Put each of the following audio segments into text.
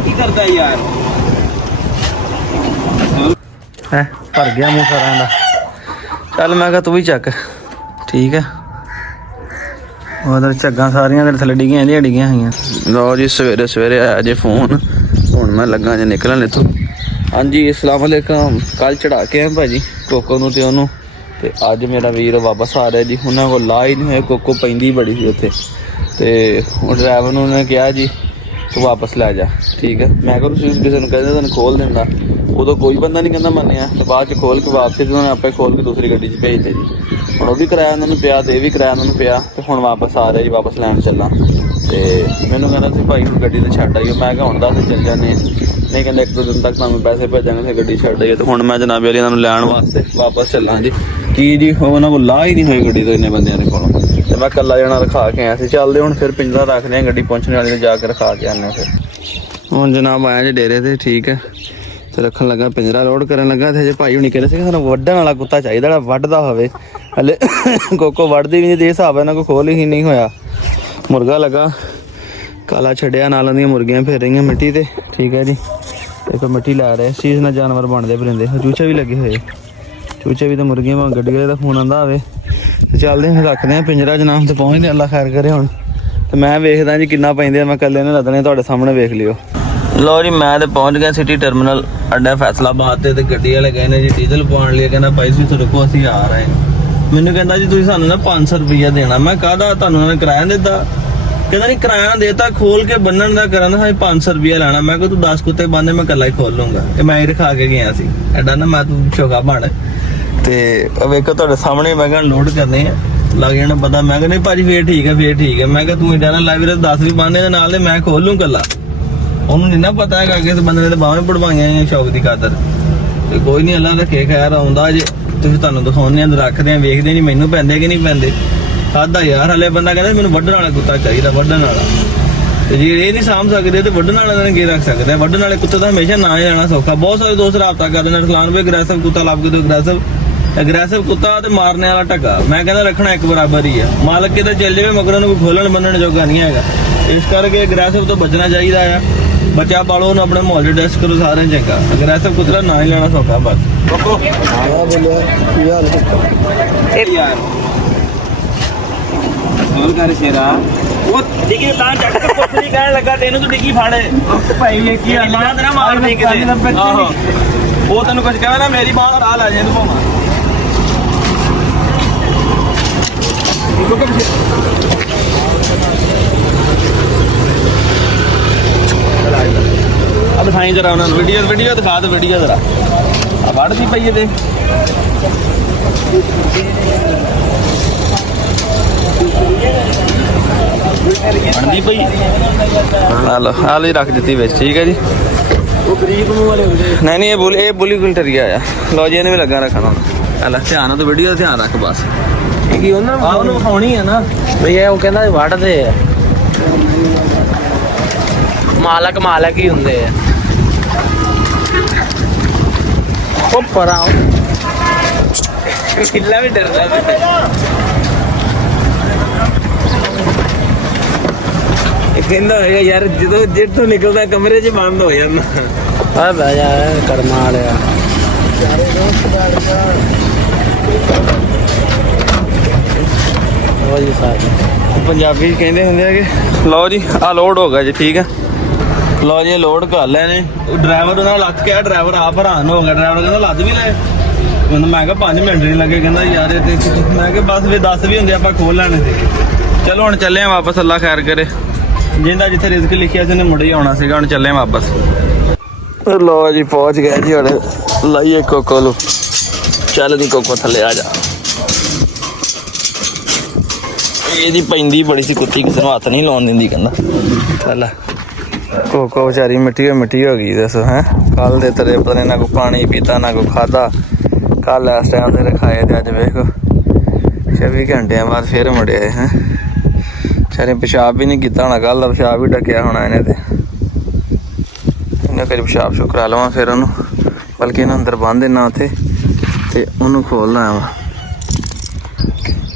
की करता है यार है भर गया मुँह सारा का। चल मैं कहा तू भी चक ठीक है। उधर झग्गा सारियां तेरे थल्ले डिगियां डिगियां हुई। लो जी सवेरे सवेरे आया जे फोन हुण मैं लगा जे निकलन इत्थों। हाँ जी अस्सलाम वालेकुम। कल चढ़ा के आए भाजी कोको नूं ते ओनू ते अज मेरा वीर वापस आ रहा जी। उन्होंने को ला ही नहीं होया कोको पैंदी बड़ी सी उत्थे ते ड्राइवर ने उन्हें कहा जी तू वापस लै जा ठीक है। मैं कहा तुसीं किसी नूं कहंदे तैनूं खोल दिंदा उदों कोई बंदा नहीं कहता मन्निया तो बाद च खोल के वापसी उन्होंने आपे खोल के दूसरी गड्डी च भेजते जी। हुण वो भी किराया उन्होंने पिया तो ये भी किराया उन्होंने पिया तो हुण वापस आ रहे जी वापस लैन चला तो मैनूं कहंदा सी भाई हुण गड्डी तो छड्ड आइयो। मैं कहा हुण दस चल जाने नहीं कहते एक दो दिन तक तुहानूं पैसे भेजांगे फिर गड्डी छड्ड आइए। तो हुण मैं जनाबे वाली इन्हां नूं लैण वास्ते वापस चलां जी की जी उन्होंने को ला ही नहीं हुई गड्डी तो इन्ने बंदियां दे कोलों ते मैं कल्ला जना रखा के आया सी। चलदे हुण फिर पिंजरा रखदे आं गड्डी पहुंचने वाली ते जाके रखा के आने फिर। हुण जनाब आया जी डेरे ते ठीक है तो रखन लगा पिंजरा लोड करन लगा तो अजे भाई हुणी कह रहे थे सानूं वड्डण वाला कुत्ता चाहिए जिहड़ा वड्डदा होवे। हले कोको वड्डदी भी नहीं जे हिसाब है ना कोई खोल ही नहीं होया। मुर्गा लगा काला छड्डिया नाल उहदियां मुर्गियां फिर रही मिट्टी ते ठीक है जी। देखो मिट्टी लै रहे सीज नाल जानवर बनते फिरदे चूचे भी लगे हुए चूचे भी तो मुर्गियां भावें गड्डी वाले दा फोन आंदा होवे ते चलदे फिर रखदे आ पिंजरा जनाब ते पहुंचदे अल्लाह खैर करे। हुण ते मैं वेखदा जी किन्ना पैंदे मैं कल्ले ने लदने तुहाडे सामने वेख लियो। लो जी मैं तो पहुंच गया सिटी टर्मिनल अड्डा फैसलाबाद ते गड्डी वाले गए ने जी डीजल पवाउण लई। कहना भाई जी तुहाडे कोल असीं आ रहे हैं। मैनूं कहंदा जी तुसीं सानूं ना 500 रुपया देना। मैं कहदा तुहानूं उन्होंने किराया नहीं दित्ता। कहंदा नहीं किराया देता खोल के बन्नण दा करन दा 500 रुपया लैना। मैं कहा तू 10 कुत्ते बन्ने मैं कल्ला ही खोल लूंगा ये मैं ही रखा के गया सी एडा ना मैं तू शोका बन ते वेखो तुहाडे सामने मैं कहा लोड करने लग जाना पता। मैं कहा नहीं भाजी फिर ठीक है मैं कहा तू एडा ना लाइव 10 भी बन्ने दे नाल मैं खोल लूं कल्ला। ਉਹਨੂੰ ਨਹੀਂ ਨਾ ਪਤਾ ਹੈਗਾ ਕਿ ਇਸ ਬੰਦੇ ਨੇ ਤਾਂ ਬਾਹਾਂ ਪੜਵਾਈਆਂ ਸ਼ੌਕ ਦੀ ਖਾਤਰ ਤੇ ਕੋਈ ਨਹੀਂ ਅੱਲਾ ਰੱਖੇ ਖੈਰ ਆਉਂਦਾ ਜੇ ਤੁਸੀਂ ਤੁਹਾਨੂੰ ਦਿਖਾਉਂਦੇ ਆਂ ਰੱਖਦੇ ਆਂ ਵੇਖਦੇ ਨਹੀਂ ਮੈਨੂੰ ਪੈਂਦੇ ਕਿ ਨਹੀਂ ਪੈਂਦੇ ਖਾਦਾ ਯਾਰ ਹਲੇ ਬੰਦਾ ਕਹਿੰਦਾ ਮੈਨੂੰ ਵੱਢਣ ਵਾਲਾ ਕੁੱਤਾ ਚਾਹੀਦਾ ਵੱਢਣ ਵਾਲਾ ਤੇ ਜੇ ਇਹ ਨਹੀਂ ਸਾਂਭ ਸਕਦੇ ਤੇ ਵੱਢਣ ਵਾਲਾ ਨੇ ਕੀ ਰੱਖ ਸਕਦਾ। ਵੱਢਣ ਵਾਲੇ ਕੁੱਤੇ ਦਾ ਹਮੇਸ਼ਾ ਨਾ ਹੀ ਲੈਣਾ ਸੌਖਾ। ਬਹੁਤ ਸਾਰੇ ਦੋਸਤ ਰਾਬਤਾ ਕਰਦੇ ਨੇ ਰਸਲਾਨ ਵੀ ਅਗਰੈਸਿਵ ਕੁੱਤਾ ਲੱਭ ਕੇ ਤੇ ਅਗਰੈਸਿਵ ਕੁੱਤਾ ਤੇ ਮਾਰਨੇ ਵਾਲਾ ਢੱਗਾ ਮੈਂ ਕਹਿੰਦਾ ਰੱਖਣਾ ਇੱਕ ਬਰਾਬਰ ਹੀ ਆ। ਮਾਲਕ ਕਿਤੇ ਚੱਲ ਜਾਵੇ ਮਗਰ ਉਹਨੂੰ ਕੋਈ ਖੋਲਣ ਬੰਨਣ ਜੋਗਾ ਨਹੀਂ ਹੈਗਾ। ਇਸ ਕਰਕੇ ਅਗਰੈਸਿਵ ਤੋਂ ਬਚਣਾ ਚਾਹੀਦਾ ਆ। बच्चा पालो ना अपने मोहल्ले टेस्ट करो सारे चंगा अगर ऐसा कुतरा ना ही लेना सौखा बस। यार और कर शेरा वो डिगी ला जट के कुछ नहीं कहने लगा तेनू तो डिगी फाड़े भाई ये की मां तेरा मार नहीं किते आहो वो तेनू कुछ कहवे ना मेरी मां राह ला जे तू भावा अब दिखाई जरा उन्होंने वीडियो दिखा दो वीडियो जरा वढ़ दी पई ते बनती पई हेलो हाल ही रख दी बिच ठीक है जी। नहीं ये बुली गुलटरिया आया लो जी इन्हें भी लगा रखना हेलो ध्यान तो वीडियो ध्यान रख बस विखानी है ना भैया वो कहना वढ़ते मालक ही होंगे किला भी डरदा कहंदा होएगा यार जो जिथों निकलदा कमरे च बंद हो जांदा आ बह जा कर्मा वालिया पंजाबी कहंदे हुंदे कि लो जी आ लोड हो गया जी ठीक है। लो जी लोड कर ले ने ड्राइवर उन्होंने लग के ड्राइवर आप हैरान हो गया। ड्राइवर कहना लद भी ले मैं कहा 5 मिनट नहीं लगे कहना यार मैं कहा बस भी 10 भी होंगे आप खोल लेने थे। चलो हम चले वापस अल्लाह खैर करे जिंदा जिथे रिस्क लिखिया से मुड़े ही आना सीगा। हम चले वापस लो जी पहुंच गए जी हम लाइए कोको लो चल दी कोको थले आ जा ये पैंदी बड़ी सी कुत्ती किसी हाथ नहीं लाउन दिंदी कहना चल कोको बेचारी मिट्टी हो गई दसो हैं कल दे तरे पता नहीं ना कोई पानी पीता ना कोई खादा कल इस टाइम से रखाए तो अज वेखो 24 घंटे बाद फिर मुड़े हैं बेचारे पेशाब भी नहीं किया होना कल का पेशाब भी ढकिया होना इन्हें तो इन्हें फिर पेशाब शू करा लवा फिर उन्होंने बल्कि इन्हें अंदर बंद देना उत्थे ते उन्होंने खोलना वा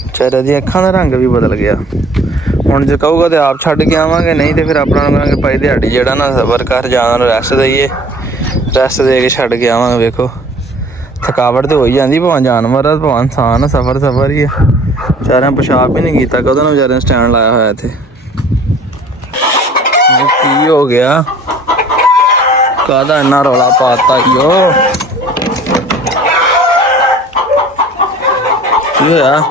बेचारे दी अखां दा रंग भी बदल गया। ਹੁਣ ਜੇ ਕਹੂਗਾ ਤੇ ਆਪ ਛੱਡ ਕੇ ਆਵਾਂਗੇ, ਨਹੀਂ ਤੇ ਫਿਰ ਆਪਣਾ ਨੂੰ ਕਹਾਂਗੇ ਭਾਈ ਦਿਹਾੜੀ ਜਿਹੜਾ ਨਾ ਸਬਰ ਕਰ, ਜਾਂ ਰੈਸਟ ਦੇਈਏ, ਰੈਸਟ ਦੇ ਕੇ ਛੱਡ ਕੇ ਆਵਾਂਗੇ। ਵੇਖੋ ਥਕਾਵਟ ਤੇ ਹੋ ਹੀ ਜਾਂਦੀ, ਭਾਵੇਂ ਜਾਨਵਰ ਆ ਭਾਵੇਂ ਇਨਸਾਨ ਆ, ਸਫਰ ਹੀ ਆ। ਵਿਚਾਰਿਆਂ ਪਿਸ਼ਾਬ ਵੀ ਨਹੀਂ ਕੀਤਾ ਕਦੋਂ ਨਾ, ਵਿਚਾਰਿਆਂ ਸਟੈਂਡ ਲਾਇਆ ਹੋਇਆ ਇੱਥੇ। ਕੀ ਹੋ ਗਿਆ, ਕਾਹਦਾ ਇੰਨਾ ਰੌਲਾ ਪਾਤਾ ਈ ਓ? ਕੀ ਹੋਇਆ?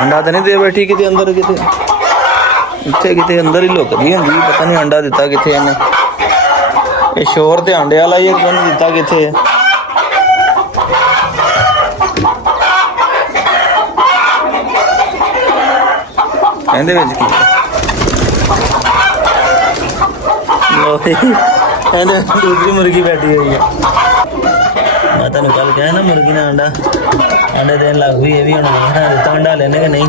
ਅੰਡਾ ਤਾਂ ਨਹੀਂ ਦੇ ਬੈਠੀ ਕਿਤੇ ਅੰਦਰ, ਕਿਤੇ ਇੱਥੇ ਕਿਤੇ ਅੰਦਰ ਹੀ ਲੁਕਦੀ ਹੁੰਦੀ, ਪਤਾ ਨਹੀਂ ਅੰਡਾ ਦਿੱਤਾ ਕਿੱਥੇ ਇਹਨੇ। ਇਹ ਸ਼ੋਰ ਤੇ ਆਂਡੇ ਵਾਲਾ ਹੀ ਇੱਕ ਨਹੀਂ ਦਿੱਤਾ ਕਿੱਥੇ ਹੈ। ਇਹਦੇ ਵਿੱਚ ਕੀ ਇਹਦੇ ਦੂਸਰੀ ਮੁਰਗੀ ਬੈਠੀ ਹੋਈ ਹੈ। ਮੈਂ ਤੁਹਾਨੂੰ ਕੱਲ ਕਿਹਾ ਨਾ ਮੁਰਗੀ ਨੇ ਅੰਡੇ ਦੇਣ ਲੱਗ ਪਈ। ਇਹ ਵੀ ਹੁਣ ਵੇਖਣਾ ਦਿੱਤਾ ਅੰਡਾ ਲੈਣੇ ਕਿ ਨਹੀਂ।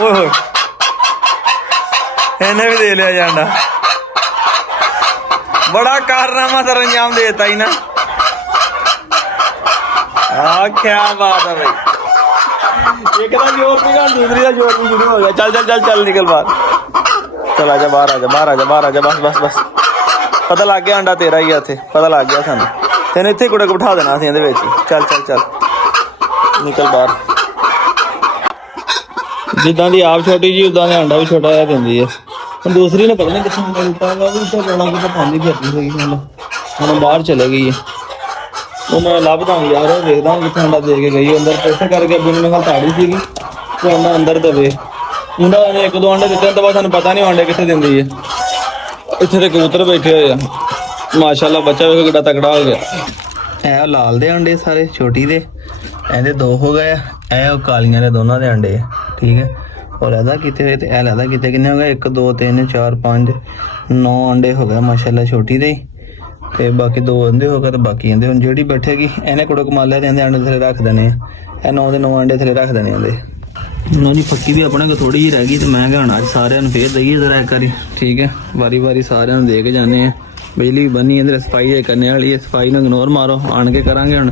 ਓਏ ਹੋਏ ਇਹਨੇ ਵੀ ਦੇ ਲਿਆ ਜਾਂਦਾ। ਬੜਾ ਕਾਰਨਾਮਾ ਸਰ ਅੰਜਾਮ ਦੇ ਦਿੱਤਾ ਹੀ ਨਾ। ਆ ਕਿਆ ਬਾਤ ਹੈ ਭਾਈ, ਇੱਕ ਦਾ ਜੋਰ ਸੀਗਾ, ਦੂਸਰੀ ਦਾ ਜੋਰ ਵੀ ਸ਼ੁਰੂ ਹੋ ਗਿਆ। ਚੱਲ ਚੱਲ ਚੱਲ ਚੱਲ ਨਿਕਲ ਬਾਹਰ, ਚੱਲ ਆ ਜਾ ਬਾਹਰ, ਆ ਜਾ ਬਾਹਰ, ਆ ਜਾ ਬਾਹਰ, ਆ ਜਾ ਬਸ ਬਸ ਬਸ। ਪਤਾ ਲੱਗ ਗਿਆ ਅੰਡਾ ਤੇਰਾ ਹੀ ਆ ਇੱਥੇ, ਪਤਾ ਲੱਗ ਗਿਆ ਸਾਨੂੰ। ਤੈਨੂੰ ਇੱਥੇ ਕੁੜਕ ਬਿਠਾ ਦੇਣਾ ਅਸੀਂ ਇਹਦੇ ਵਿੱਚ ਹੀ। ਚੱਲ ਚੱਲ ਚੱਲ ਨਿਕਲ ਬਾਹਰ। ਜਿੱਦਾਂ ਦੀ ਆਪ ਛੋਟੀ ਜੀ ਉਦਾਂ ਦਾ ਅੰਡਾ ਵੀ ਛੋਟਾ ਜਿਹਾ ਦਿੰਦੀ ਹੈ। ਹੁਣ ਦੂਸਰੀ ਨੇ ਪਤਾ ਨਹੀਂ ਕਿੱਥੋਂ ਅੰਡਾ ਦਿੱਤਾ ਹੈਗਾ, ਉਹ ਵੀ ਇੱਥੇ ਰੌਲਾ ਕਿਤੇ ਪਾਉਂਦੀ ਫਿਰਦੀ ਹੋਈ। ਹੁਣ ਬਾਹਰ ਚਲੇ ਗਈ ਹੈ। ਉਹ ਮੈਂ ਲੱਭਦਾ ਹੂੰ ਯਾਰ, ਵੇਖਦਾ ਹੂੰ ਕਿੱਥੇ ਅੰਡਾ ਦੇ ਕੇ ਗਈ ਅੰਦਰ। ਇਸੇ ਕਰਕੇ ਅੱਗੇ ਮੈਨੂੰ ਤਾੜੀ ਸੀਗੀ ਤੇ ਅੰਡਾ ਅੰਦਰ ਦੇਵੇ। ਮੁੰਡਾ ਉਹਨੇ ਇੱਕ ਦੋ ਅੰਡੇ ਦਿੱਤੇ ਤੋਂ ਬਾਅਦ ਸਾਨੂੰ ਪਤਾ ਨਹੀਂ ਅੰਡੇ ਕਿੱਥੇ ਦਿੰਦੀ ਹੈ। ਇੱਥੇ ਤੇ ਕਬੂਤਰ ਬੈਠੇ ਹੋਏ ਆ ਮਾਸ਼ਾਅੱਲਾ। ਬੱਚਾ ਵੇਖੋ ਕਿੱਡਾ ਤਕੜਾ ਹੋ ਗਿਆ। ਇਹ ਲਾਲ ਦੇ ਅੰਡੇ ਸਾਰੇ, ਛੋਟੀ ਦੇ ਇਹਦੇ 2 ਹੋ ਗਏ ਆ। ਇਹ ਉਹ ਕਾਲੀਆਂ ਦੇ ਦੋਨਾਂ ਦੇ ਅੰਡੇ ਆ, ਠੀਕ ਹੈ। ਉਹ ਲੈਦਾ ਕੀਤੇ ਹੋਏ ਤੇ ਇਹ ਲੈਦਾ ਕੀਤੇ ਕਿੰਨੇ ਹੋ ਗਏ? 1 2 3 4 5 9 ਅੰਡੇ ਹੋ ਗਏ ਮਾਸ਼ਾਅੱਲਾ ਛੋਟੀ ਦੇ। ਤੇ ਬਾਕੀ 2 ਅੰਡੇ ਹੋ ਗਏ ਤੇ ਬਾਕੀ ਅੰਡੇ। ਹੁਣ ਜਿਹੜੀ ਬੈਠੇਗੀ ਇਹਨੇ ਕੁੜਕ ਮਾਰ ਲਿਆ ਤੇ ਇਹਦੇ ਅੰਡੇ ਥੱਲੇ ਰੱਖ ਦੇਣੇ ਆ। ਇਹ 9 ਦੇ 9 ਅੰਡੇ ਥੱਲੇ ਰੱਖ ਦੇਣੇ ਇਹਦੇ। ਉਹਨਾਂ ਦੀ ਫੱਕੀ ਵੀ ਆਪਣੇ ਕੋਲ ਥੋੜੀ ਜਿਹੀ ਰਹਿ ਗਈ ਤੇ ਮੈਂ ਕਿਹਾ ਅੱਜ ਸਾਰਿਆਂ ਨੂੰ ਫੇਰ ਦਈਏ ਜ਼ਰਾ ਇੱਕ ਵਾਰੀ, ਠੀਕ ਹੈ। ਵਾਰੀ ਵਾਰੀ ਸਾਰਿਆਂ ਨੂੰ ਦੇ ਕੇ ਜਾਂਦੇ ਆ। ਬਿਜਲੀ ਬੰਨੀ ਇਹਦੇ ਸਫਾਈ ਕਰਨੇ ਵਾਲੀ ਹੈ, ਸਫਾਈ ਨੂੰ ਇਗਨੋਰ ਮਾਰੋ, ਆਣ ਕੇ ਕਰਾਂਗੇ। ਹੁਣ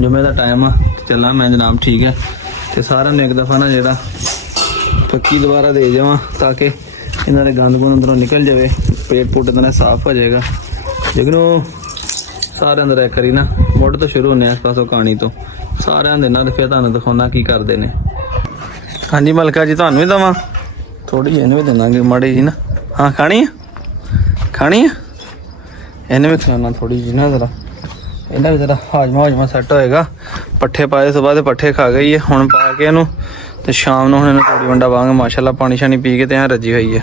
ਜੁਮੇ ਦਾ ਟਾਈਮ ਆ, ਚੱਲਾਂ ਮੈਂ ਜਨਾਬ, ਠੀਕ ਹੈ। ਤੇ ਸਾਰਿਆਂ ਨੂੰ ਇੱਕ ਦਫਾ ਨਾ ਜਿਹੜਾ ਫੱਕੀ ਦੁਬਾਰਾ ਦੇ ਜਾਵਾਂ ਤਾਂ ਕਿ ਇਹਨਾਂ ਦੇ ਗੰਦ ਗੁੰਦ ਅੰਦਰੋਂ ਨਿਕਲ ਜਾਵੇ, ਪੇਟ ਪੂਟ ਇਹਨਾਂ ਦਾ ਸਾਫ਼ ਹੋ ਜਾਏਗਾ। ਲੇਕਿਨ ਉਹ ਸਾਰਿਆਂ ਅੰਦਰ ਇੱਕ ਵਾਰੀ ਨਾ ਮੁੱਢ ਤੋਂ ਸ਼ੁਰੂ ਹੁੰਦੇ ਆ, ਇਸ ਪਾਸੋਂ ਕਹਾਣੀ ਤੋਂ ਸਾਰਿਆਂ ਦੇ ਨਾਲ। ਫਿਰ ਤੁਹਾਨੂੰ ਦਿਖਾਉਣਾ ਕੀ ਕਰਦੇ ਨੇ। ਹਾਂਜੀ ਮਲਕਾ ਜੀ, ਤੁਹਾਨੂੰ ਵੀ ਦੇਵਾਂ ਥੋੜੀ ਜਿਹੀ, ਇਹਨੂੰ ਵੀ ਦੇਵਾਂਗੇ ਮਾੜੀ ਜੀ ਨਾ। ਹਾਂ ਖਾਣੀ ਆ, ਖਾਣੀ ਆ, ਇਹਨੇ ਵੀ ਖਾਣਾ ਥੋੜੀ ਜਿਹੀ ਨਾ ਜ਼ਰਾ। ਇਹਨਾਂ ਵੀ ਜ਼ਰਾ ਹਾਜਮਾ ਸੈੱਟ ਹੋਏਗਾ। ਪੱਠੇ ਪਾਏ ਸੁਬਾਹ ਦੇ, ਪੱਠੇ ਖਾ ਗਈ ਹੈ। ਹੁਣ ਪਾ ਕੇ ਇਹਨੂੰ ਤੇ ਸ਼ਾਮ ਨੂੰ ਹੁਣ ਇਹਨੂੰ ਥੋੜੀ ਵੰਡਾ ਪਾਵਾਂਗੇ ਮਾਸ਼ਾਅੱਲਾ। ਪਾਣੀ ਸ਼ਾਣੀ ਪੀ ਕੇ ਤੇ ਐਂ ਰੱਜੀ ਹੋਈ ਹੈ।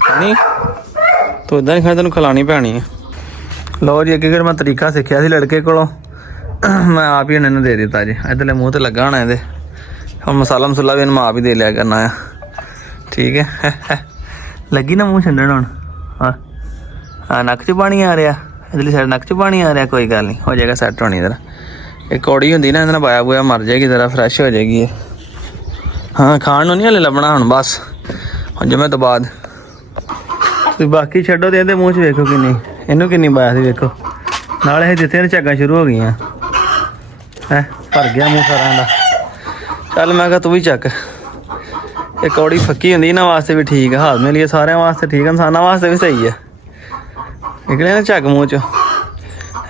ਖਾਣੀ ਤੂੰ ਇੱਦਾਂ ਨਹੀਂ ਖਾਣੀ, ਤੈਨੂੰ ਖਿਲਾਣੀ ਪੈਣੀ ਹੈ। ਲਓ ਜੀ, ਅੱਗੇ ਕਿਹੜਾ ਮੈਂ ਤਰੀਕਾ ਸਿੱਖਿਆ ਸੀ ਲੜਕੇ ਕੋਲੋਂ, ਮੈਂ ਆਪ ਹੀ ਇਹਨੂੰ ਦੇ ਦਿੱਤਾ ਜੀ। ਇੱਧਰਲੇ ਮੂੰਹ ਤੇ ਲੱਗਾ ਹੋਣਾ ਇਹਦੇ। ਹੁਣ ਮਸਾਲਾ ਮਸੂਲਾ ਵੀ ਇਹਨੂੰ ਮੈਂ ਆਪ ਹੀ ਦੇ ਲਿਆ ਕਰਨਾ ਆ, ਠੀਕ ਹੈ। ਲੱਗੀ ਨਾ ਮੂੰਹ ਛੰਡਣ ਹੁਣ। ਹਾਂ ਨੱਕ 'ਚ ਪਾਣੀ ਆ ਰਿਹਾ, ਇਧਰਲੀ ਸਾਈਡ ਨੱਕ 'ਚ ਪਾਣੀ ਆ ਰਿਹਾ। ਕੋਈ ਗੱਲ ਨਹੀਂ, ਹੋ ਜਾਏਗਾ ਸੈੱਟ ਹੋਣੀ ਜ਼ਰਾ। ਇਹ ਕੌੜੀ ਹੁੰਦੀ ਨਾ, ਇਹਦੇ ਨਾਲ ਬਾਇਆ ਬੂਆ ਮਰ ਜਾਏਗੀ, ਜ਼ਰਾ ਫਰੈਸ਼ ਹੋ ਜਾਏਗੀ ਇਹ। ਹਾਂ ਖਾਣ ਨੂੰ ਨਹੀਂ ਹਲੇ ਲੱਭਣਾ ਹੁਣ, ਬਸ ਹੁਣ ਜਮੇ ਤੋਂ ਬਾਅਦ। ਤੁਸੀਂ ਬਾਕੀ ਛੱਡੋ ਤੇ ਇਹਦੇ ਮੂੰਹ 'ਚ ਵੇਖੋ ਕਿੰਨੀ, ਇਹਨੂੰ ਕਿੰਨੀ ਬਾਇਆ ਸੀ ਵੇਖੋ। ਨਾਲ ਇਹ ਜਿੱਥੇ ਇਹਨੂੰ ਝੱਗਾਂ ਸ਼ੁਰੂ ਹੋ ਗਈਆਂ ਹੈ, ਭਰ ਗਿਆ ਮੂੰਹ ਸਾਰਿਆਂ ਦਾ। ਚੱਲ ਮੈਂ ਕਿਹਾ ਤੂੰ ਵੀ ਚੱਕ। ਇਹ ਕੌੜੀ ਫੱਕੀ ਹੁੰਦੀ ਇਹਨਾਂ ਵਾਸਤੇ ਵੀ ਠੀਕ ਹੈ, ਹਾਜ਼ਮੇ ਲਈ ਸਾਰਿਆਂ ਵਾਸਤੇ ਠੀਕ ਹੈ, ਇਨਸਾਨਾਂ ਵਾਸਤੇ ਵੀ ਸਹੀ ਹੈ। ਨਿਕਲੇ ਨਾ ਝੱਗ ਮੂੰਹ 'ਚੋਂ,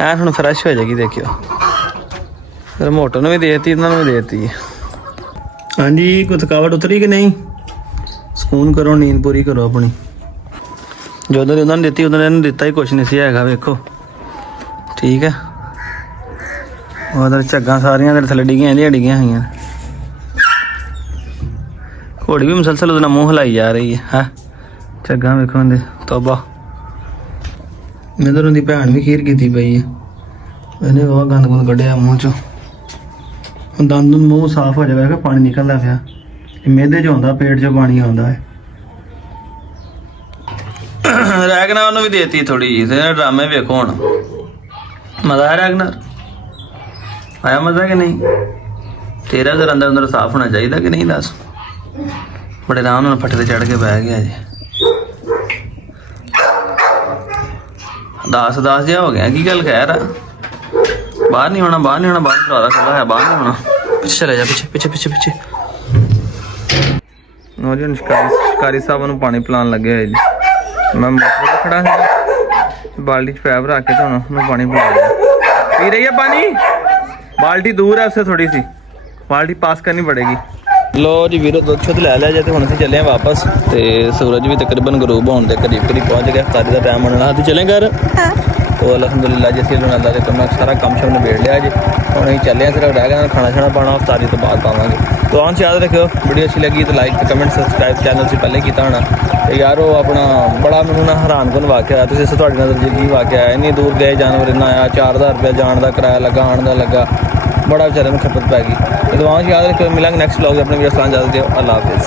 ਐਨ ਹੁਣ ਫਰੈਸ਼ ਹੋ ਜਾਏਗੀ। ਦੇਖਿਓ ਫਿਰ ਮੋਟੋ ਨੂੰ ਵੀ ਦੇ ਦਿੱਤੀ, ਇਹਨਾਂ ਨੂੰ ਵੀ ਦੇ ਦਿੱਤੀ। ਹਾਂਜੀ ਕੋਈ ਥਕਾਵਟ ਉਤਰੀ ਕਿ ਨਹੀਂ? ਸਕੂਨ ਕਰੋ, ਨੀਂਦ ਪੂਰੀ ਕਰੋ ਆਪਣੀ। ਜਦੋਂ ਦੀ ਉਹਨਾਂ ਨੇ ਦਿੱਤੀ ਉਦੋਂ ਇਹਨੂੰ ਦਿੱਤਾ ਹੀ ਕੁਛ ਨਹੀਂ ਸੀ ਹੈਗਾ, ਵੇਖੋ ਠੀਕ ਹੈ। ਉਧਰ ਝੱਗਾਂ ਸਾਰੀਆਂ ਦੇ ਥੱਲੇ ਡਿੱਗੀਆਂ ਹੋਈਆਂ। ਘੋੜੀ ਵੀ ਮੁਸਲਸਲ ਉਹਦੇ ਨਾਲ ਮੂੰਹ ਹਿਲਾਈ ਜਾ ਰਹੀ ਹੈ। ਝੱਗਾਂ ਵੇਖੋ ਇਹਦੇ, ਤੋਬਾ। ਇਧਰੋਂ ਦੀ ਭੈਣ ਵੀ ਖੀਰ ਕੀਤੀ ਪਈ ਹੈ, ਇਹਨੇ ਬਹੁਤ ਗੰਦ ਗੁੰਦ ਕੱਢਿਆ ਮੂੰਹ 'ਚੋਂ। ਹੁਣ ਦੰਦ ਮੂੰਹ ਸਾਫ਼ ਹੋ ਜਾਵੇਗਾ, ਪਾਣੀ ਨਿਕਲਦਾ ਪਿਆ। ਇਹ ਮਿਹਦੇ 'ਚ ਆਉਂਦਾ, ਪੇਟ 'ਚੋਂ ਪਾਣੀ ਆਉਂਦਾ ਹੈ। ਰੈਗਨਾ ਉਹਨੂੰ ਵੀ ਦੇਤੀ ਥੋੜੀ ਜਿਹੀ। ਤੇ ਡਰਾਮੇ ਵੇਖੋ ਹੁਣ, ਮਜ਼ਾ ਆ ਰੈਗਨਾ? ਆਇਆ ਮਜ਼ਾ ਕਿ ਨਹੀਂ? ਤੇਰਾ ਜ਼ਰਾ ਅੰਦਰ ਅੰਦਰ ਸਾਫ਼ ਹੋਣਾ ਚਾਹੀਦਾ ਕਿ ਨਹੀਂ? ਦੱਸ। ਬੜੇ ਆਰਾਮ ਨਾਲ ਫੱਟੇ ਤੇ ਚੜ੍ਹ ਕੇ ਬਹਿ ਗਿਆ ਜੀ। 10 ਜਿਹਾ ਹੋ ਗਿਆ, ਕੀ ਗੱਲ ਖੈਰ ਆ? बाहर नहीं होना, बाहर नहीं होना, बाहर दरवाजा खुला है, बाहर नहीं होना। पीछे चले जा, पीछे पीछे पीछे पीछे। और जी शिकारी साहब ਨੂੰ ਪਾਣੀ ਪਿਲਾਉਣ ਲੱਗੇ ਹੋਏ ਜੀ। मैं मोटर पर खड़ा है, बाल्टी च पैप रख के तो उन्होंने पानी पिला दिया। पी रही है पानी, बाल्टी दूर है उससे थोड़ी सी, बाल्टी पास करनी पड़ेगी। लो जी वीरो दुध शुद्ध लै लिया जे, तो हुण असीं चले हैं वापस। तो सूरज भी तकरीबन गरूब होने के करीब करीब पहुँच गया, तारी का टाइम होने वाला। असीं चले घर तो अलहमदुलिल्लाह जी, असीं अल्लाह के करना सारा काम शाम निबेड़ लिया जी। हुण असीं चले हैं, सिर्फ रह गया खाना शाना पाना, तारी तो बाद पावांगे। तो आन याद रखियो, वीडियो अच्छी लगी तो लाइक कमेंट सबसक्राइब चैनल से पहले किया होना। तो यार वो अपना बड़ा मैनू ना हैरानकुन वाक़या है, तुसीं तुहाडी नज़र च की वाक़या है। इन्नी दूर गए जानवर इन्ना आया, 4000 रुपया जान का किराया लगा, आने का लगा, बड़ा बेचारे में खपत पै गई। तो दुआओं याद रखियो, मिलांगे नेक्स्ट व्लॉग अपने वीडियो साथ। इजाज़त दियो, अल्लाह हाफिज़।